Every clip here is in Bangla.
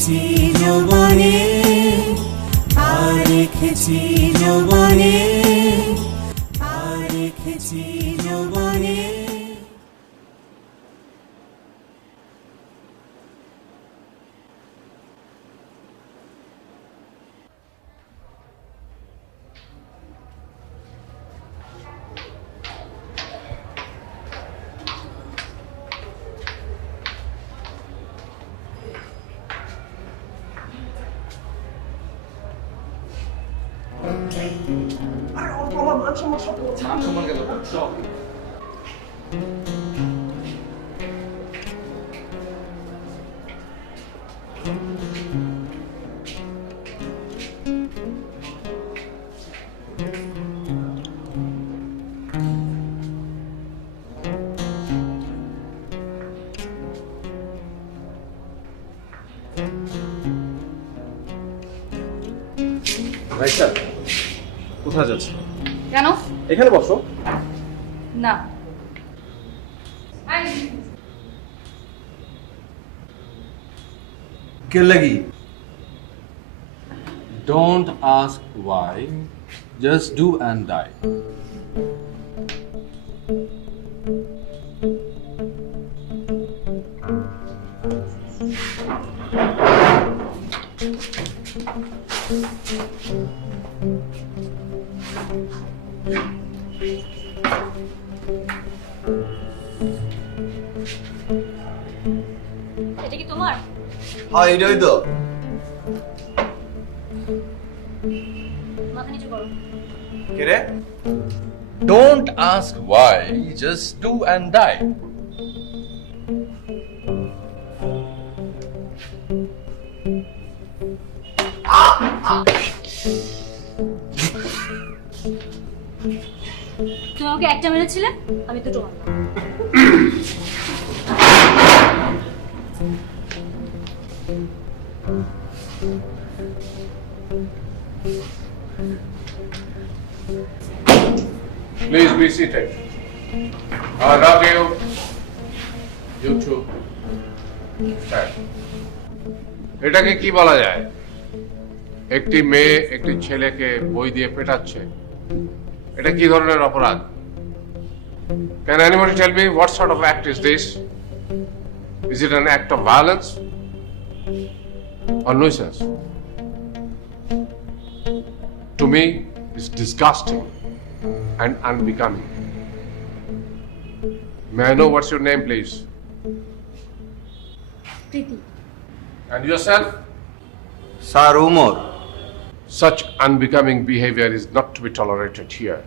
রেখেছি যৌবনে, আর রেখেছি যৌবনে, আর রেখেছি যৌবনে। রাইসা কোথায় যাচ্ছে? কেন? এখানে বসো। না, কে লাগি? Don't ask why, just do and die. এটা কি তোমার? হ্যাঁ এটাই তো। মাথা নিচু করো। কে রে? Don't ask why, just do and die. তুমি আমাকে একটা মেরেছিলে, আমি দুটো মারলাম। Please be seated. Now you too. Stand. এটাকে কি বলা যায়? একটি মেয়ে একটি ছেলেকে বই দিয়ে পেটাচ্ছে। এটা কি ধরনের অপরাধ? Can anybody tell me what sort of act is this? Is it an act of violence or nuisance? To me, it's disgusting and unbecoming. May I know what's your name, please? Priti. And yourself? Sir Umar. Such unbecoming behavior is not to be tolerated here.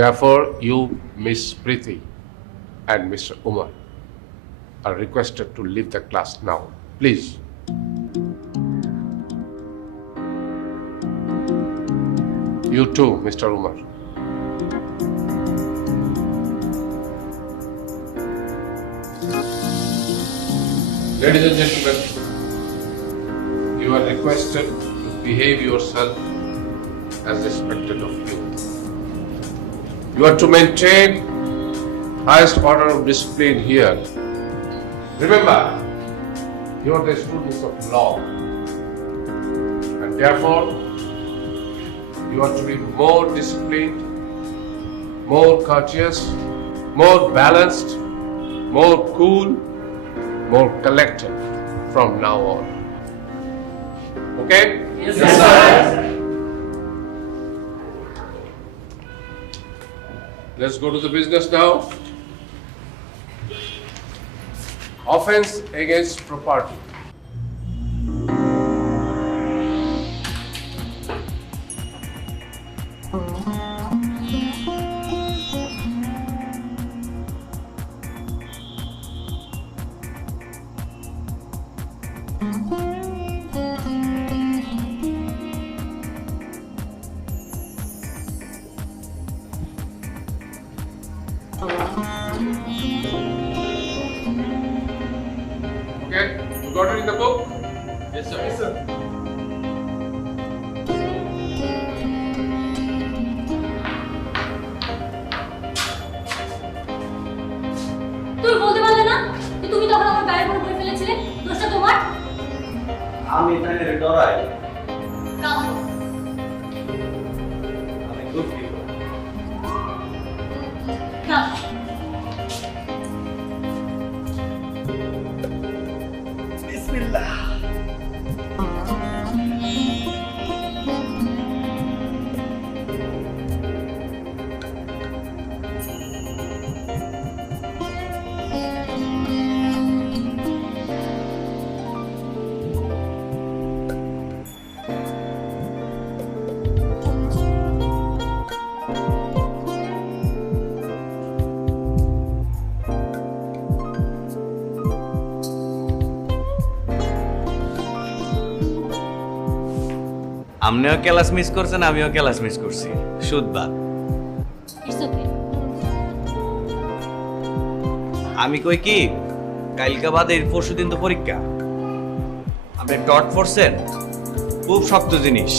Therefore, you, Miss Preeti, and Mr. Umar, are requested to leave the class now. Please. You too, Mr. Umar. Ladies and gentlemen, you are requested to behave yourself as expected of you. You are to maintain highest order of discipline here. Remember, you are the students of law, and therefore you are to be more disciplined, more courteous, more balanced, more cool, more collected from now on. Okay? Yes, sir. Let's go to the business now. Offense against property. Okay, you got it in the book? Yes, sir. Yes, sir. তুমি বলতে পারলে না যে তুমি তখন আমার গায়ের উপর বই ফেলেছিলে? দোষটা তোমার। আপনিও ক্লাস মিস করছেন, আমিও ক্লাস মিস করছি, সুদবা। It's okay. আমি কই কি, কালকা বাদে পরশুদিন তো পরীক্ষা। আপনি ডট পড়ছেন, খুব শক্ত জিনিস।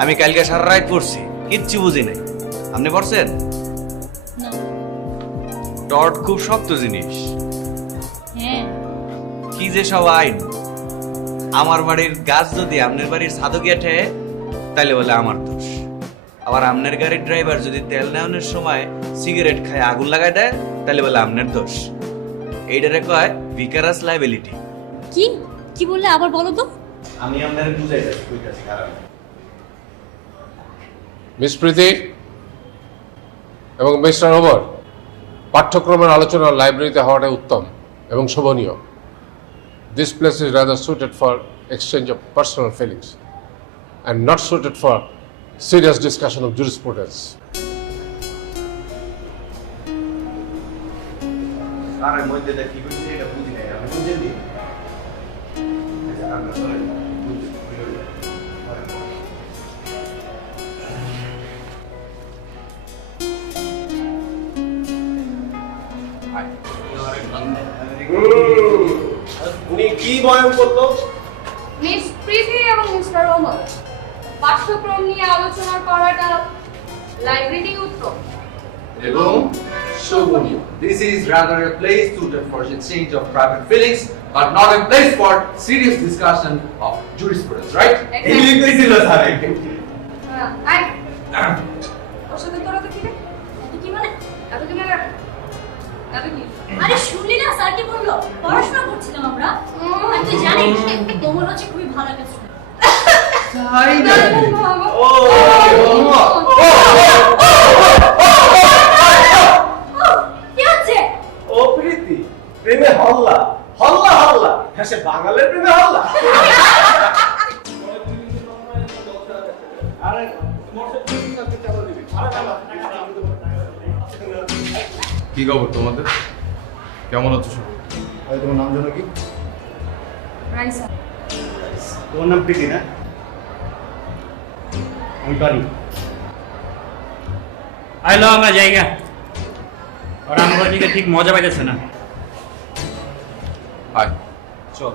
আমি কালকে সারা রাত পড়ছি, কিচ্ছু বুঝি নাই। আপনি পড়ছেন? না। ডট খুব শক্ত জিনিস। হ্যাঁ। কি যে সব আইন। আমার বাড়ির গাছ যদি আপনার বাড়ির ছাদে গেটে, তাইলে বলে আমার দোষ। আবার আপনার গাড়ির ড্রাইভার যদি তেল নেওয়ানোর সময় সিগারেট খায় আগুন লাগাই দেয়, তাহলে বলে আপনার দোষ। এইটারে কয় ভিকারাস লাইবিলিটি। কি কি বললে আবার বলো তো? আমি আপনাদের বুঝাইতেছি, কইতাছি কারণ। মিস প্রীতি এবং মিস্টার ওমর, পাঠ্যক্রমের আলোচনা লাইব্রেরিতে হওয়াটাই উত্তম এবং শোভনীয়। This place is rather suited for exchange of personal feelings and not suited for serious discussion of jurisprudence. আরে মধ্যে দা কি কইছে এটা বুঝি নাই, আমি বুঝেলি। আচ্ছা আমরা চলেন, উনি কি বয়ান করলো? মিস প্রীতি এবং মিস্টার ওমর, পাঠ্যক্রম নিয়ে আলোচনা করাটা লাইব্রেরি উত্তম এবং শোভনীয়। This is rather a place suited for exchange of private feelings, but not a place for serious discussion of jurisprudence, right? এই কইছিল স্যার। আই ওর সাথে তোরা তো কি রে? এত কি মানে? এত কি মানে? এত কি? আরে শুনলি না স্যার কি বললো? পড়াশোনা করছিলাম আমরা। আর তুই জানিস তোমার হচ্ছে খুবই ভালো একটা স্টুডেন্ট। কি হচ্ছে? ও প্রীতি, প্রেমে হল্লা হল্লা হল্লা, হ্যাঁ সে বাঙালির প্রেমে হল্লা। কি খবর তোমাদের? কেমন আছো সব? তোমার নাম জানো কি? রাইসা তোমার নাম প্রীতি না? আমি পারি। আইলো আমরা জায়গা আর আমরা দিকে ঠিক মজা পাইতেছে না। হাই। চল।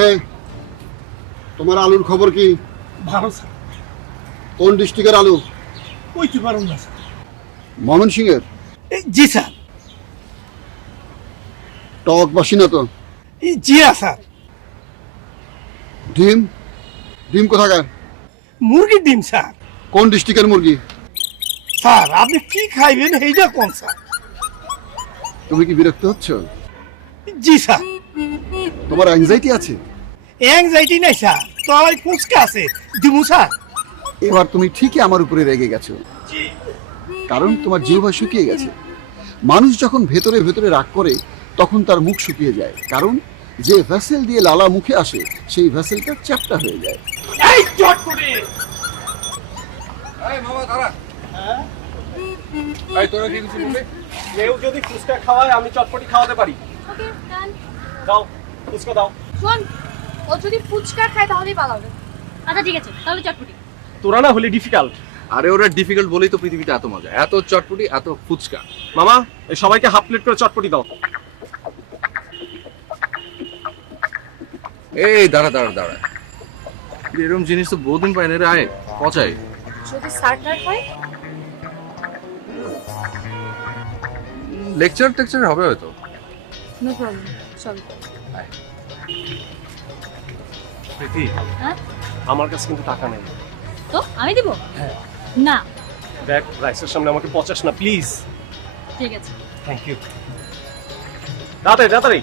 এই, তোমার আলুর খবর কি? ভালো স্যার। কোন ডিস্ট্রিক্টের আলু? কইতে পারুন না স্যার। ময়মনসিংহের? জি স্যার। টক বাসি না তো? জি না স্যার। ডিম? ডিম কোথাকার? মুরগির ডিম স্যার। কোন ডিস্ট্রিক্টের মুরগি? স্যার আপনি কি খাইবেন এইটা কোন স্যার? তুমি কি বিরক্ত হচ্ছ? জি স্যার। তোমার অ্যাংজাইটি আছে? অ্যাংজাইটি নাই স্যার, তলায় ফুচকা আছে, দিমু স্যার। এবার তুমি ঠিকই আমার উপরে রেগে গেছো, কারণ তোমার জিহ্বা শুকিয়ে গেছে। মানুষ যখন ভেতরে ভেতরে রাগ করে তখন তার মুখ শুকিয়ে যায়, কারণ যে ভেসেল দিয়ে লালা মুখে আসে সেই ভেসেলটা চ্যাপ্টা হয়ে যায়। এই চট করে। এই মামা দাঁড়া। এই তোরা কি কিছু বলবি? কেউ যদি ফুচকা খাওয়ায় আমি চটপটি খাওয়াতে পারি। ওকে ডান। দাও ফুচকা দাও। শোন, ও যদি ফুচকা খায় তাহলেই পালাবে। আচ্ছা ঠিক আছে, তাহলে চটপটি। তোরা না হলে ডিফিকাল্ট। আরে ওরা ডিফিকাল্ট বলেই তো পৃথিবীতে এত মজা, এত চটপটি, এত ফুচকা। মামা এই সবাইকে হাফ প্লেট করে চটপটি দাও। এই দাঁড়া দাঁড়া দাঁড়া, এরকম জিনিস তো বহুদিন পাই না রে। আয় পচাই। যদি সার্টার হয় লেকচার টেকচার হবে হয়তো। নো প্রবলেম, চল। প্রীতি, হ্যাঁ আমার কাছে কিন্তু টাকা নেই। তো আমি দিব? না দেখ রাইসের সামনে আমাকে পচাস না প্লিজ। ঠিক আছে। Thank you. তাড়াতাড়ি তাড়াতাড়ি।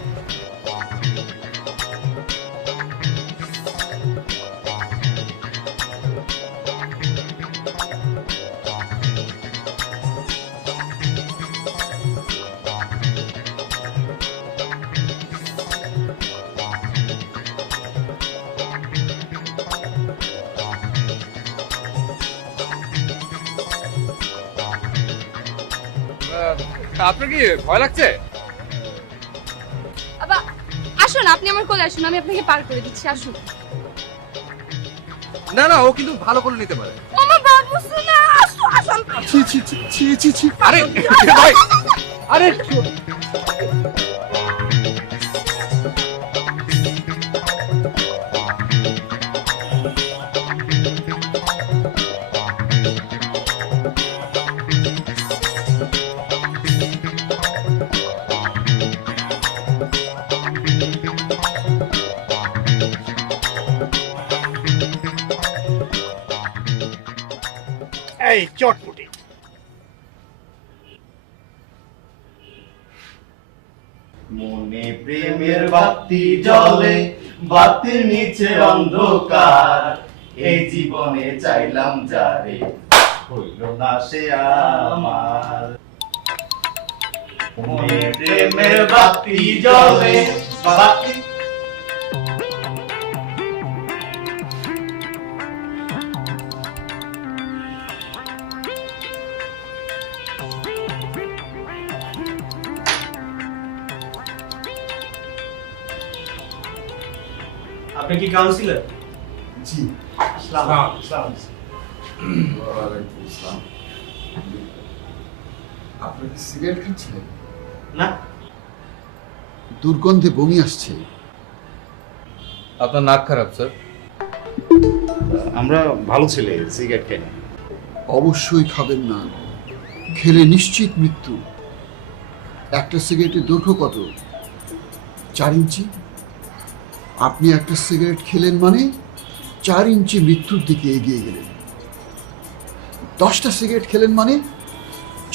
আপনার কি ভয় লাগছে? আবার আসুন, আপনি আমার কোলে আসুন, আমি আপনাকে পার করে দিচ্ছি, আসুন। না না, ও কিন্তু ভালো করে নিতে পারে। আমার বাবু সোনা, আসুন। ছি ছি ছি ছি ছি ছি। আরে ভাই, আরে এই চটপটি। মনে প্রেমের বাতি জ্বলে, বাতির নিচে অন্ধকার, এই জীবনে চাইলাম যারে, হইল না সে আমার। মনে প্রেমের বাতি জ্বলে, বাতি আপনি কি কাউন্সিলর? জি। আসসালাম। ওয়ালাইকুম আসসালাম। আপনি কি সিগারেট খাচ্ছিলেন? না। দুর্গন্ধে বমি আসছে। আপনার নাক খারাপ স্যার। আমরা ভালো ছেলে, সিগারেট খাই না। অবশ্যই খাবেন না, খেলে নিশ্চিত মৃত্যু। একটা সিগারেটের দৈর্ঘ্য কত? 4 ইঞ্চি। আপনি একটা সিগারেট খেলেন মানে 4 ইঞ্চি মৃত্যুর দিকে এগিয়ে গেলেন। 10টা সিগারেট খেলেন মানে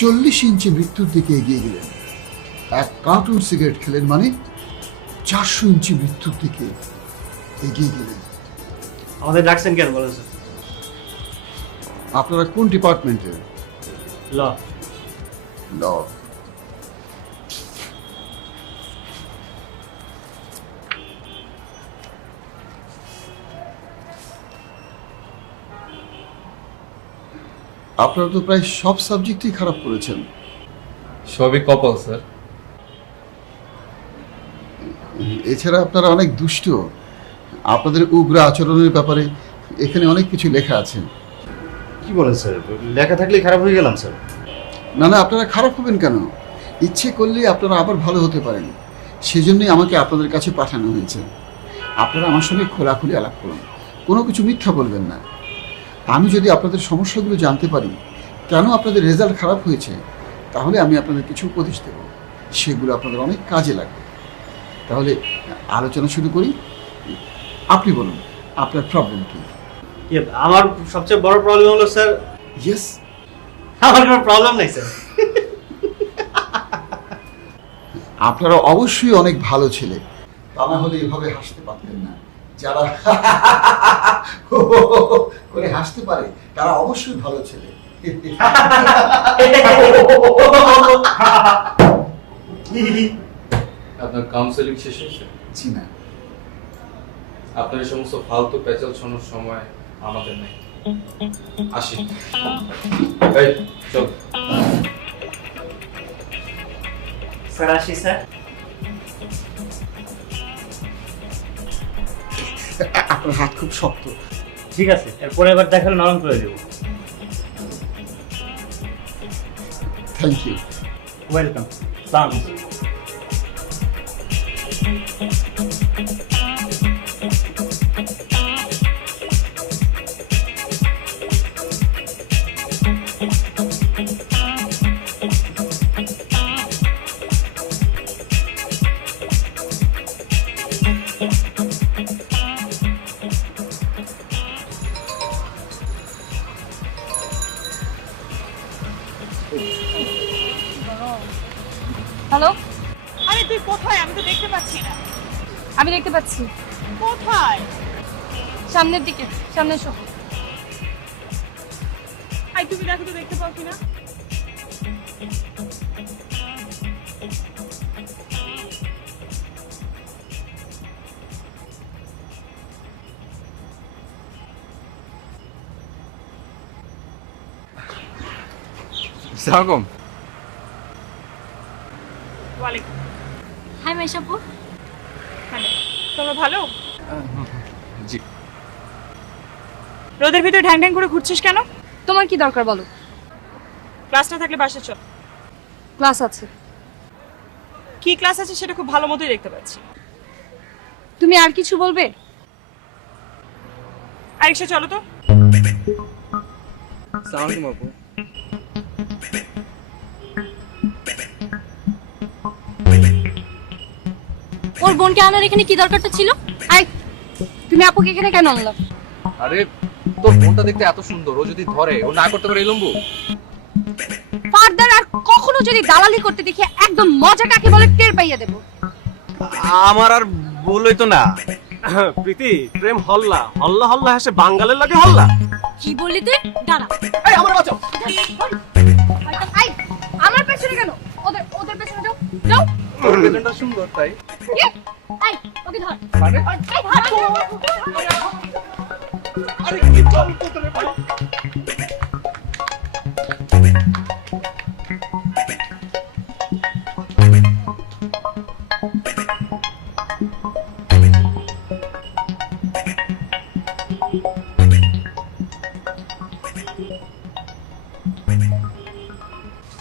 40 ইঞ্চি মৃত্যুর দিকে এগিয়ে গেলেন। 1 কার্টুন সিগারেট খেলেন মানে 400 ইঞ্চি মৃত্যুর দিকে এগিয়ে গেলেন। আমাদের ডাকছেন কেন বলেন স্যার? আপনারা কোন ডিপার্টমেন্টের? ল। ল। আপনারা তো প্রায় সব সাবজেক্টই খারাপ করেছেন। সবই কপাল স্যার। এছাড়া আপনারা অনেক দুষ্ট। আপনাদের উগ্র আচরণের ব্যাপারে এখানে অনেক কিছু লেখা আছে। কি বলেন স্যার? লেখা থাকলেই খারাপ হয়ে গেলাম স্যার? না না, আপনারা খারাপ হবেন কেন? ইচ্ছে করলে আপনারা আবার ভালো হতে পারেন। সেজন্যই আমাকে আপনাদের কাছে পাঠানো হয়েছে। আপনারা আমার সঙ্গে খোলাখুলি আলাপ করুন, কোনো কিছু মিথ্যা বলবেন না। আমি যদি আপনাদের সমস্যাগুলো জানতে পারি, কেন আপনাদের রেজাল্ট খারাপ হয়েছে, তাহলে আমি আপনাদের কিছু উপদেশ দেব, সেগুলো আপনাদের অনেক কাজে লাগবে। তাহলে আলোচনা শুরু করি। আপনি বলুন, আপনার প্রবলেম কি? আমার সবচেয়ে বড় প্রবলেম হলো স্যার, ইয়েস। আমার কোনো প্রবলেম নাই স্যার। আপনারা অবশ্যই অনেক ভালো ছেলে, তা না হলে এভাবে হাসতে পারতেন না। যারা করে হাসতে পারে তারা অবশ্যই ভালো ছেলে। আপনার কাউন্সেলিং শেষ হয়েছে? জি না। আপনার এই সমস্ত ফালতু পেঁচাল শোনার সময় আমাদের নেই। আসি। এই চল। স্যার আসি স্যার। আপনার হাত খুব শক্ত। ঠিক আছে, এরপরে এবার দেখালে নরম করে দেবো। Thank you. ওয়েলকাম। সালাম। হ্যালো, আরে তুই কোথায়? আমি তো দেখতে পাচ্ছি না। আমি দেখতে পাচ্ছি। কোথায়? সামনের দিকে, সামনে এসো। আই তুমি দেখো তো দেখতে পাও কিনা। সালাম। ওয়ালাইকুম। হাই মাইশাপুর। হ্যালো, তোমরা ভালো? জি। রোদের ভিতরে ঢ্যাং ঢ্যাং করে ঘুরছিস কেন? তোমার কি দরকার বলো? ক্লাস না থাকলে বাসে চল। ক্লাস আছে। কি ক্লাস আছে সেটা খুব ভালো মতোই দেখতে পাচ্ছি। তুমি আর কিছু বলবে? আরেকটা চলো তো। সালাম আলাইকুম আপু। ওর বোনকে আনার এখানে কি দরকারটা ছিল? আই, তুমি আপুকে এখানে কেন আনলা? আরে তোর বোনটা দেখতে এত সুন্দর, ও যদি ধরে ও না করতে পারে এলম্বু। ফার্দার আর কখনো যদি দালালি করতে দেখি একদম মজা কাকে বলে টের পাইয়া দেব। আমার আর ভুল হইতো না। প্রীতি, প্রেম হল্লা হল্লা হল্লা হেসে বাঙালের লাগে হল্লা। কি বললি তুই? দাঁড়া। এই আমার বাঁচাও। আই, আমার পেছনে কেন? ওদের ওদের পেছনে যাও, যাও। তোর পেছনটা সুন্দর তাই। কি? আই, ওকে ধর। মানে এই ধর। আরে কি চল তোরে ভাই।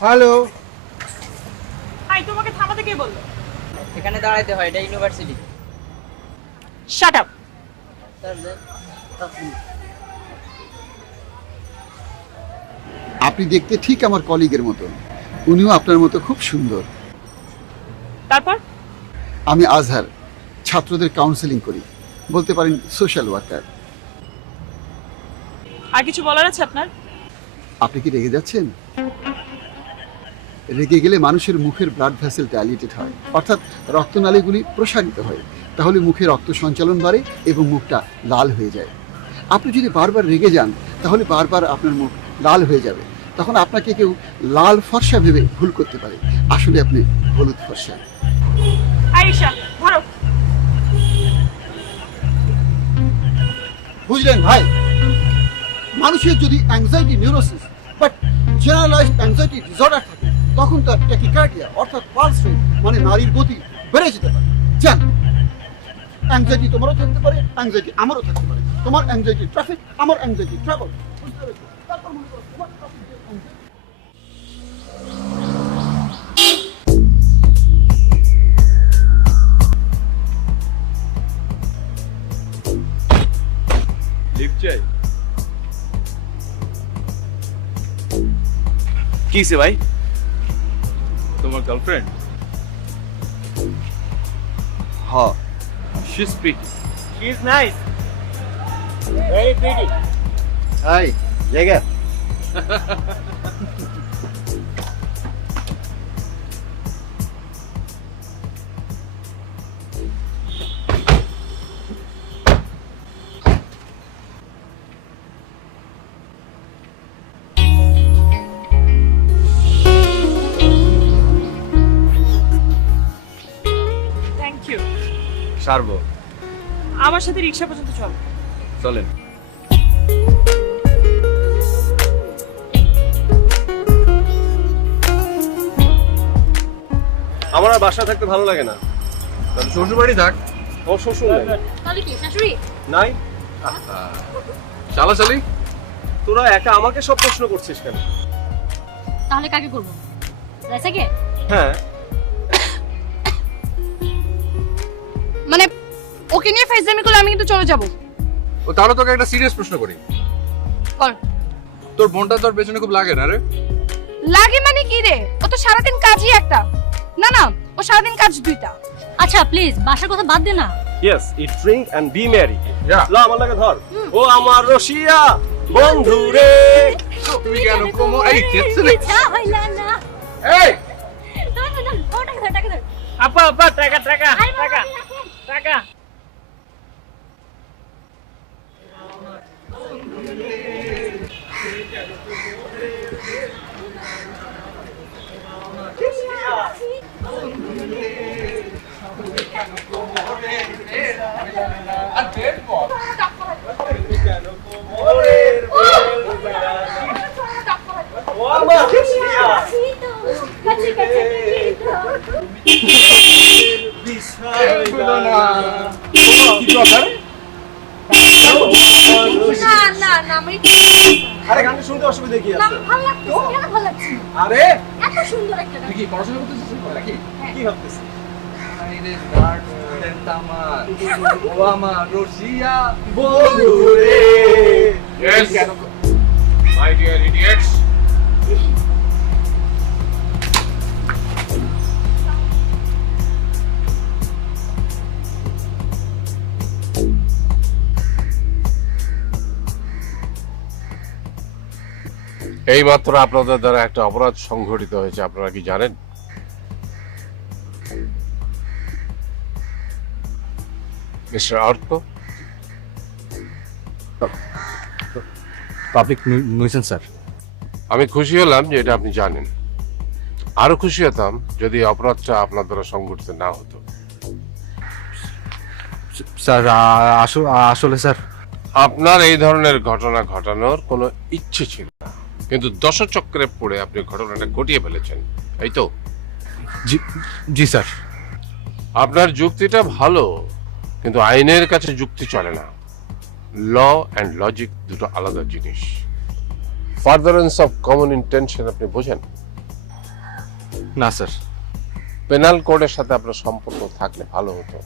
হ্যালো, আই তোমাকে থামাতে কে বললো? এখানে দাঁড়াইতে হয়, এটা ইউনিভার্সিটি। Shut up. আপনি দেখতে ঠিক আমার কলিগের মতো, উনিও আপনার মতো খুব সুন্দর। তারপর আমি আজহার, ছাত্রদের কাউন্সেলিং করি, বলতে পারেন সোশ্যাল ওয়ার্কার। আর কিছু বলার আছে আপনার? আপনি কি রেগে যাচ্ছেন? রেগে গেলে মানুষের মুখের ব্লাড ভেসেল ডাইলেটেড হয়, অর্থাৎ রক্তনালীগুলি প্রসারিত হয়, তাহলে মুখে রক্ত সঞ্চালন বাড়ে এবং মুখটা লাল হয়ে যায়। আপনি যদি বারবার রেগে যান তাহলে বারবার আপনার মুখ লাল হয়ে যাবে, তখন আপনাকে কেউ লাল ফর্সা ভেবে ভুল করতে পারে, আসলে আপনি হলুদ ফর্সা। আয়েশা, ধরো। বুঝলেন ভাই, মানুষের যদি anxiety neurosis but generalised anxiety disorder থাকে তখন তার ট্যাকিকার্ডিয়া অর্থাৎ পালস রেট মানে নাড়ির গতি বেড়ে যেতে পারে। জান, অ্যাংজাইটি তোমারও থাকতে পারে, অ্যাংজাইটি আমারও থাকতে পারে। তোমার অ্যাংজাইটি ট্রাফিক, আমার অ্যাংজাইটি ট্রাভেল। বুঝতে পেরেছো? তারপর মনে করো তোমার ট্রাফিক লিফট চাই। কিসে ভাই? তোমার গার্লফ্রেন্ড? হ্যাঁ, she is pretty. She is nice, very pretty. হাই জায়গা। Thank you. সারবো। আমার সাথে রিক্সা পর্যন্ত চল। চলেন। আমার আর বাসা থাকতে ভালো লাগে না। তাহলে শ্বশুর বাড়ি থাক। ও শ্বশুর নাই। তাহলে কি শাশুড়ি? নাই। চালাচালি। তোরা একা আমাকে সব প্রশ্ন করছিস কেন? তাহলে কাকে করব? রাইসাকে? হ্যাঁ, মানে ওকে নিয়ে ফাইজলামি করলে আমি কিন্তু চলে যাব। ও তাহলে তোকে একটা সিরিয়াস প্রশ্ন করি। কর। তোর বোনটা তোর পেছনে খুব লাগে না রে? লাগে মানে কি রে? ও তো সারাদিন কাজই একটা। না না, ও সারাদিন কাজ দুইটা। আচ্ছা প্লিজ বাসার কথা বাদ দে না। Yes, eat drink and be merry. Yeah. লা আমার লাগে ধর। ও আমার রশিয়া বন্ধু রে। তুমি কেন কোমর এই খেতে যা হইলা না। এই না না না, ওটা আপা টাকা টাকা টাকা টাকা না না না আমি আরে গানটা শুনতে অসুবিধা কি না আছে? ভালো লাগছে কেন ভালো লাগছে আরে এত সুন্দর একটা গান কি পড়াশোনা করতেছিস নাকি? কি ভাবতেছিস? আইরে স্টার্ট তামার ও আমার রশিয়া বন্ধু রে। Yes, my dear idiots. এই মাত্র আপনাদের দ্বারা একটা অপরাধ সংঘটিত হয়েছে, আপনারা কি জানেন? Mister Arka, public nuisance sir. আমি খুশি হলাম যে এটা আপনি জানেন। আরো খুশি হতাম যদি এই অপরাধটা আপনার দ্বারা সংঘটিত না হতো। স্যার আসলে স্যার আপনার এই ধরনের ঘটনা ঘটানোর কোনো ইচ্ছে ছিল না, কিন্তু দশচক্রে পড়ে আপনি ঘটনাটা ঘটিয়ে ফেলেছেন, এই তো? জি স্যার। আপনার যুক্তিটা ভালো, কিন্তু আইনের কাছে যুক্তি চলে না। ল অ্যান্ড লজিক দুটো আলাদা জিনিস। ফার্দারেন্স অফ কমন ইন্টেনশন আপনি বোঝেন না স্যার। পেনাল কোডের সাথে আপনার সম্পর্ক থাকলে ভালো হতো,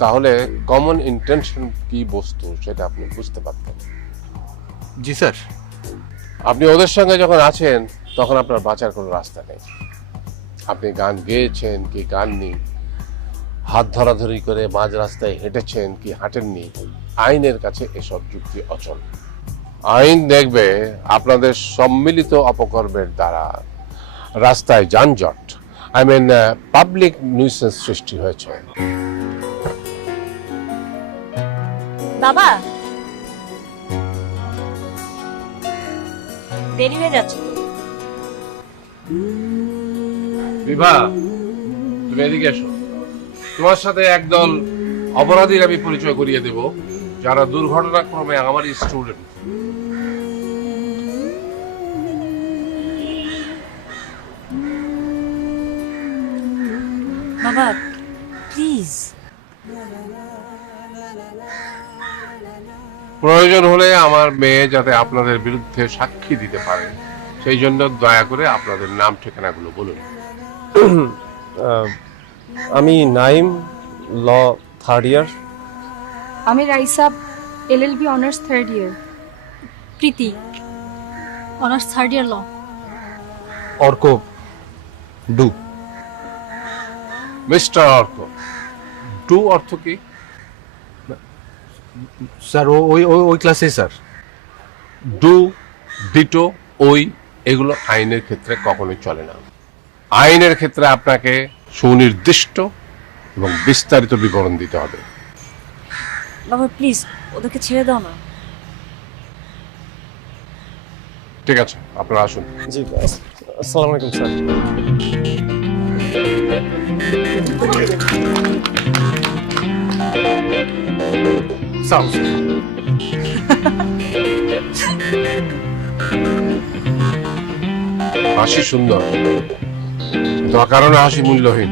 তাহলে কমন ইন্টেনশন কি বস্তু সেটা আপনি বুঝতে পারতেন। জি স্যার। আপনি ওদের সঙ্গে যখন আছেন তখন আপনার বাঁচার কোনো রাস্তা নেই। আপনি গান গেয়েছেন কি গাননি, হাত ধরাধরি করে মাঝ রাস্তায় হেঁটেছেন কি হাঁটেননি, আইনের কাছে এসব যুক্তি অচল। আইন দেখবে আপনাদের সম্মিলিত অপকর্মের দ্বারা রাস্তায় যানজট, পাবলিক নিউসেন্স সৃষ্টি হয়েছে। বাবা দেরি হয়ে যাচ্ছে তো। বিভা, তুমি এদিকে এসো। তোমার সাথে একদল অপরাধীর আমি পরিচয় করিয়ে দেব, যারা দুর্ঘটনাক্রমে আমারই স্টুডেন্ট। বাবা প্লিজ। প্রয়োজন হলে আমার মেয়ে যাতে আপনাদের বিরুদ্ধে সাক্ষী দিতে পারে, সেই জন্য দয়া করে আপনাদের নাম ঠিকানাগুলো বলুন। আমি নাইম, ল থার্ড ইয়ার। আমি Raisa, LLB honours third year. Priti honours third year law. Arka do. Mister Arka, do অর্থ কি? স্যার ওই ওই ক্লাসে স্যার। ডু, ডিটো, ওই এগুলো আইনের ক্ষেত্রে কখনোই চলে না। আইনের ক্ষেত্রে আপনাকে সুনির্দিষ্ট এবং বিস্তারিত বিবরণ দিতে হবে। বাবা প্লিজ ওদেরকে ছেড়ে দাও না। ঠিক আছে, আপনারা আসুন। জি, আসসালামু আলাইকুম স্যার। হাসি সুন্দর, তোমার কারণে হাসি মূল্যহীন।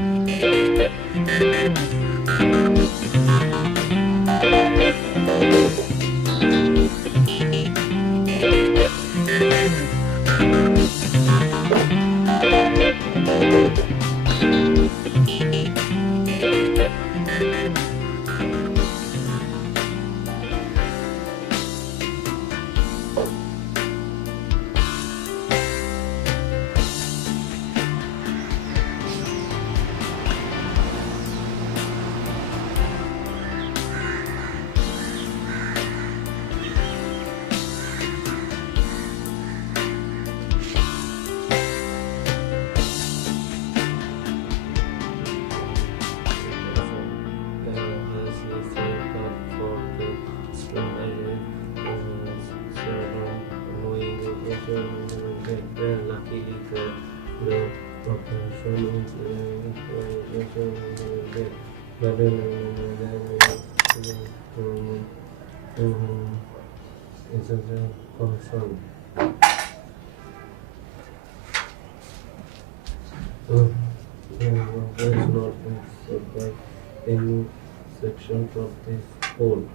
any section of this code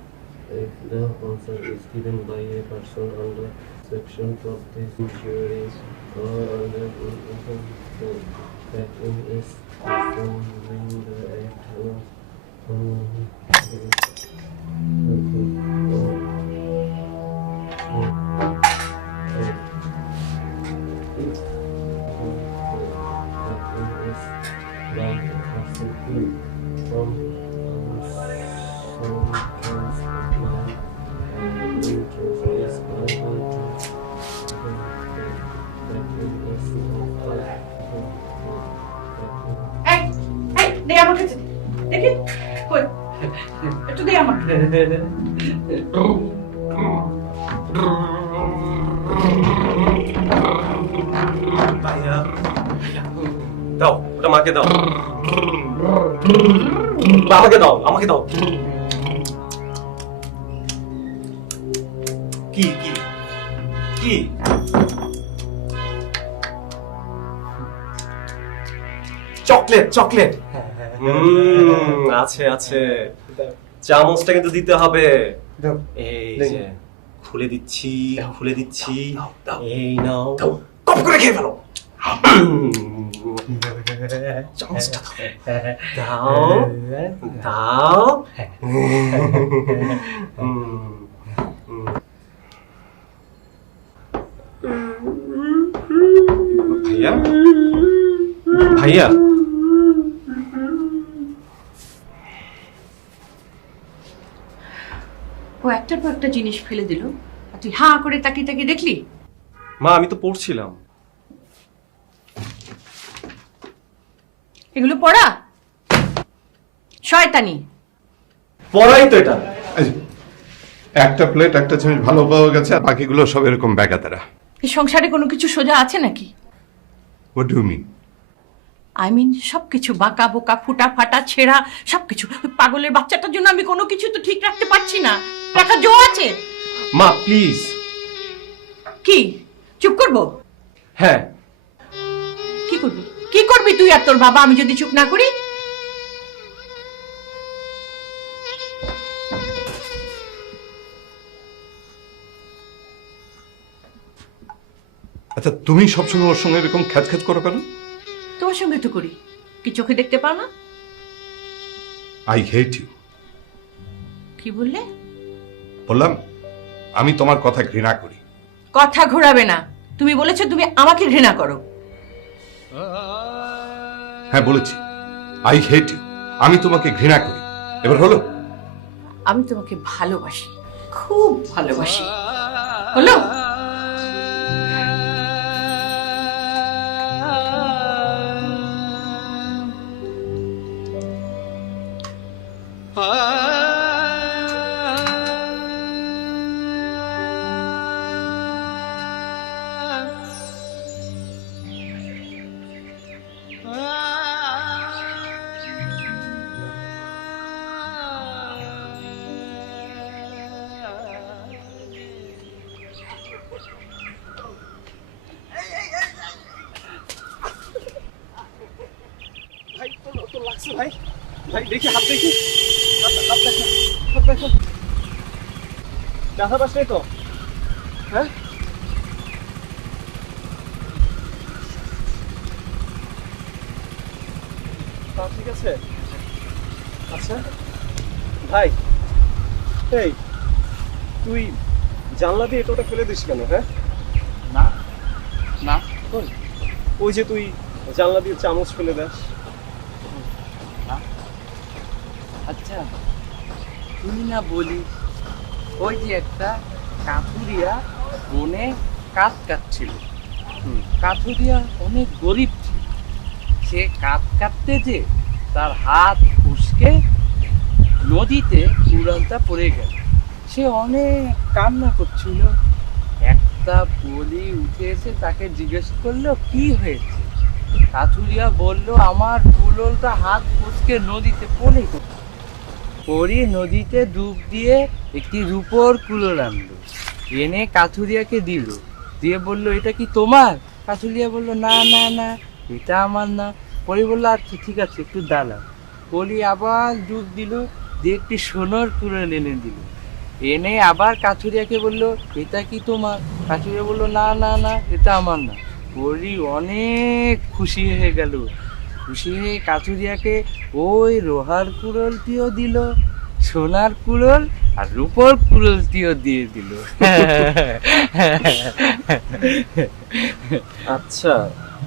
if the answer is given by a person under section of this insurance or under that is performing the act of দে আমার কাছে দেখি কই একটু দে আমাকে ভাইয়া দাও ওটা মাকে দাও আমাকে দাও আমাকে দাও কি কি কি চকলেট চকলেট আছে আছে চামচটা কিন্তু দিতে হবে এই যে খুলে দিচ্ছি খুলে দিচ্ছি এই নাও কপ করে খেয়ে ফেলো চামচটা দাও দাও ভাইয়া ভাইয়া ও একটার পর একটা জিনিস ফেলে দিল আর তুই হাঁ করে তাকিয়ে তাকিয়ে দেখলি মা আমি তো পড়ছিলাম এগুলো পড়া শয়তানি পড়াই তো এটা একটা প্লেট একটা চামচ ভালো পাওয়া গেছে আর বাকিগুলো সব এরকম ব্যাগাতারা এই সংসারে কোনো কিছু সোজা আছে নাকি what do you mean I mean সবকিছু বাঁকা বোকা ফুটা ফাটা ছেঁড়া সবকিছু ওই পাগলের বাচ্চাটার জন্য আমি কোনো কিছু তো ঠিক রাখতে পারছি না টাকা জো আছে মা প্লিজ কি চুপ করব হ্যাঁ কি করবি কি করবি তুই আর তোর বাবা আমি যদি চুপ না করি আচ্ছা তুমি সবসময় ওর সঙ্গে এরকম খ্যাচ খ্যাচ করো কেন তোমার সঙ্গে তো করি কি চোখে দেখতে পাও না আই হেট ইউ কি বললে বললাম আমি তোমার কথা ঘৃণা করি কথা ঘোরাবে না তুমি বলেছো তুমি আমাকে ঘৃণা করো হ্যাঁ বলেছি আই হেট ইউ আমি তোমাকে ঘৃণা করি এবার হলো আমি তোমাকে ভালোবাসি খুব ভালোবাসি হলো ভাই ভাই দেখি হাত দেখি হাত দেখো ব্যথা পাস নাই তো হ্যাঁ ঠিক আছে আচ্ছা ভাই এই তুই জানলা দিয়ে এটা ওটা ফেলে দিস কেন হ্যাঁ না না ওই যে তুই জানলা দিয়ে চামচ ফেলে দেস আচ্ছা তুই না বলি ওই যে একটা কাঠুরিয়া বনে কাঠ কাটছিল কাঠুরিয়া অনেক গরিব ছিল সে কাঠ কাটতে যে তার হাত উস্কে নদীতে উড়ালটা পড়ে গেল সে অনেক কান্না করছিল একটা বলি উঠে এসে তাকে জিজ্ঞেস করলো কি হয়েছে কাঠুরিয়া বলল আমার কুলোলটা হাত ফসকে নদীতে পড়ে গেল। পরে নদীতে ডুব দিয়ে একটি রূপোর কুলোল আনলো, এনে কাঠুরিয়াকে দিল, দিয়ে বলল এটা কি তোমার? কাঠুরিয়া বলল না না না, এটা আমার না। পরে বললো আচ্ছা ঠিক আছে একটু দাঁড়াও। পরে আবার ডুব দিল, দিয়ে একটি সোনার কুলোল এনে দিল, এনে আবার কাঠুরিয়াকে বলল এটা কি তোমার? কাঠুরিয়া বলল না না না, এটা আমার না। পরি অনেক খুশি হয়ে গেল, খুশি হয়ে কাঠুরিয়াকে ওই লোহার কুড়োলটিও দিল, সোনার কুড়োল আর রূপোর কুড়োলটিও দিয়ে দিল। আচ্ছা,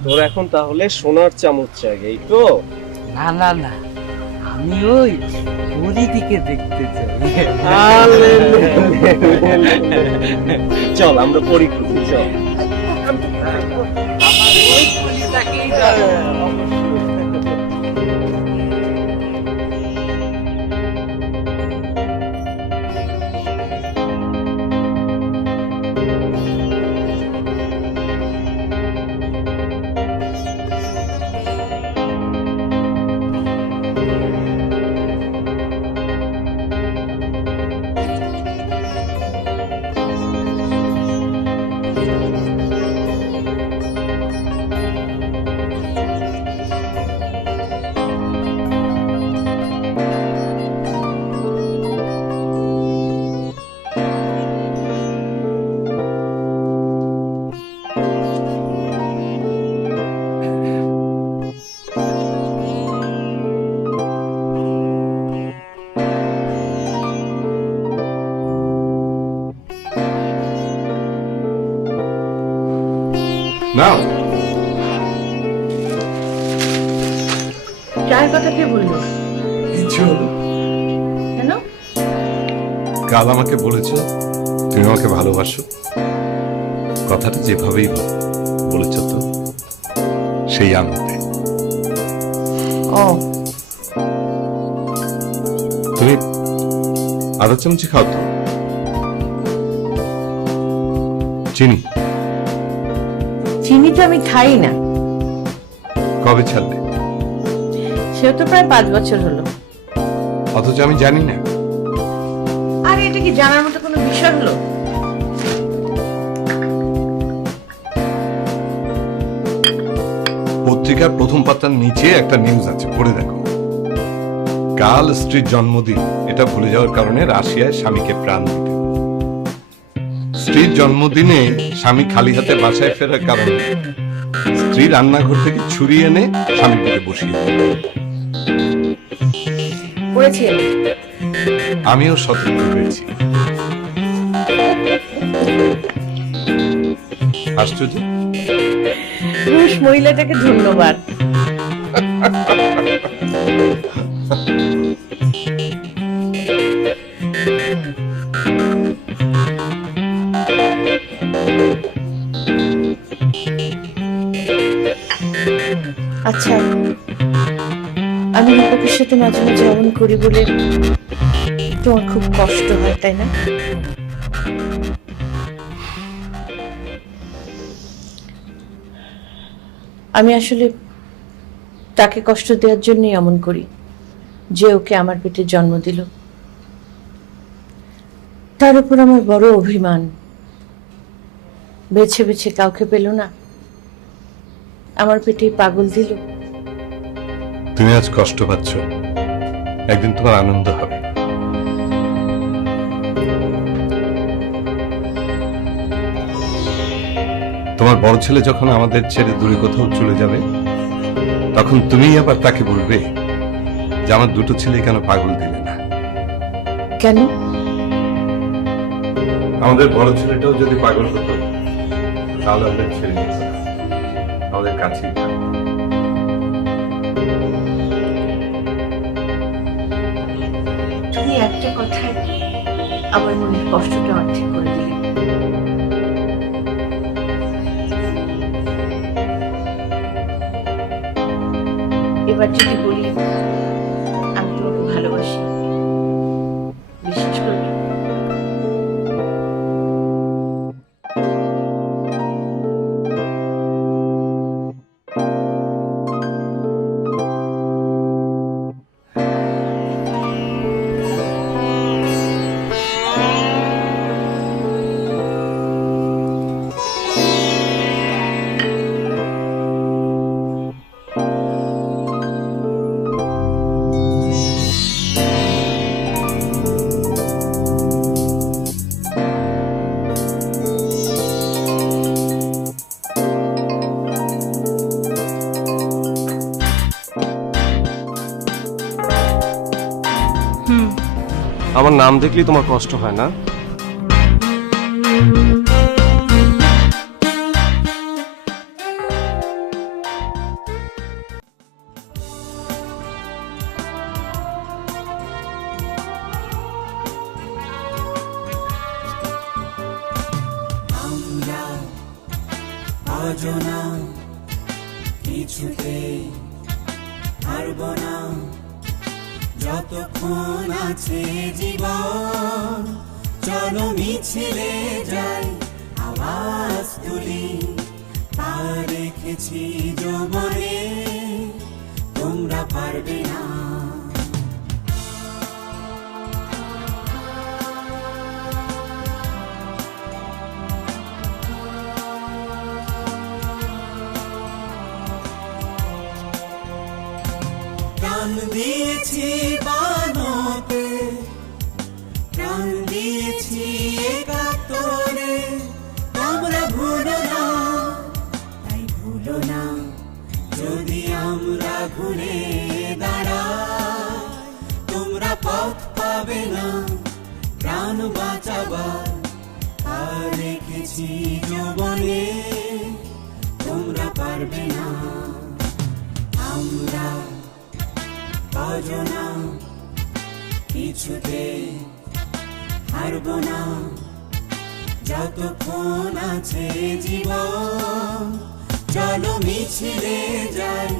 তোর এখন তাহলে সোনার চামচ চাই, এই তো? না না না, আমি ওই পরিদিকে দেখতে চাই। চল আমরা পরি খুঁজি, চল। আমার ওই পরিটাকেই দরকার। নাও। চায়ের কথা কে বললো? কেন? কাল আমাকে বলেছ তুমি আমাকে ভালোবাসো, কথাটা যেভাবেই বলেছ তো সেই আনন্দে। ও, তুমি আধা চামচি খাও তো চিনি। চিনি তো আমি খাই না। কবে ছাড়লে? সে তো প্রায় 5 বছর হলো। অথচ আমি জানি না। আরে এটা কি জানার মতো কোনো বিষয় হলো? পত্রিকার প্রথম পাতার নিচে একটা নিউজ আছে, পড়ে দেখো। কাল স্ত্রীর জন্মদিন, এটা ভুলে যাওয়ার কারণে রাশিয়ায় স্বামীকে প্রাণ দিতে। স্ত্রীর জন্মদিনে স্বামী খালি হাতে বাসায় ফেরার কারণে স্ত্রী রান্নাঘর থেকে ছুরি এনে স্বামীর দিকে বসিয়ে দিল। আমিও সতর্ক হয়েছি। আশ্চর্য, পুরুষ মহিলাটাকে ধন্যবাদ। আচ্ছা, আমি রূপকের সাথে মাঝে মাঝে এমন করি বলে তোমার খুব কষ্ট হয়, তাই না? আমি আসলে তাকে কষ্ট দেওয়ার জন্যই এমন করি, যে ওকে আমার পেটে জন্ম দিল। তার উপর আমার বড় অভিমান, বেছে বেছে কাউকে পেল না, আমার পেটেই পাগল দিল। তুমি আজ কষ্ট পাচ্ছ, একদিন তোমার আনন্দ হবে। তোমার বড় ছেলে যখন আমাদের ছেড়ে দূরে কোথাও চলে যাবে, তখন তুমি আবার তাকে বলবে যে আমার দুটো ছেলে কেন পাগল দিলে না। কেন? আমাদের বড় ছেলেটাও যদি পাগল হতো, তাহলে আমাদের ছেড়ে যেত না, আমাদের কাছেই থাকতো। তুমি একটা কথায় আমার মনের কষ্টটা অর্ধেক করে দিলে। এবার যদি বলি আমি তোমাকে ভালোবাসি, বিশ্বাস করবে? আমার নাম দেখলেই তোমার কষ্ট হয় না? আমরা অজনা কিছুতে হারব না, যতক্ষণ আছে জীবন। চলো মিছিলে যাই, আওয়াজ তুলি, পা রেখেছি যৌবনে, তোমরা পারবে না। প্রাণ দিয়েছি বানোতে, প্রাণ দিয়েছি একাত্তরে, তোমরা ভুলো না, তাই ভুলো না যদি আমরা ঘুরে দাঁড়াই। তোমরা পথ পাবে না প্রাণ বাঁচাবার, আর রেখেছি যৌবনে, তোমরা পারবে না। আমরা অজনা কিছুতে হারব না, যতক্ষণ আছে জীবন। চলো মিছিলে যাই,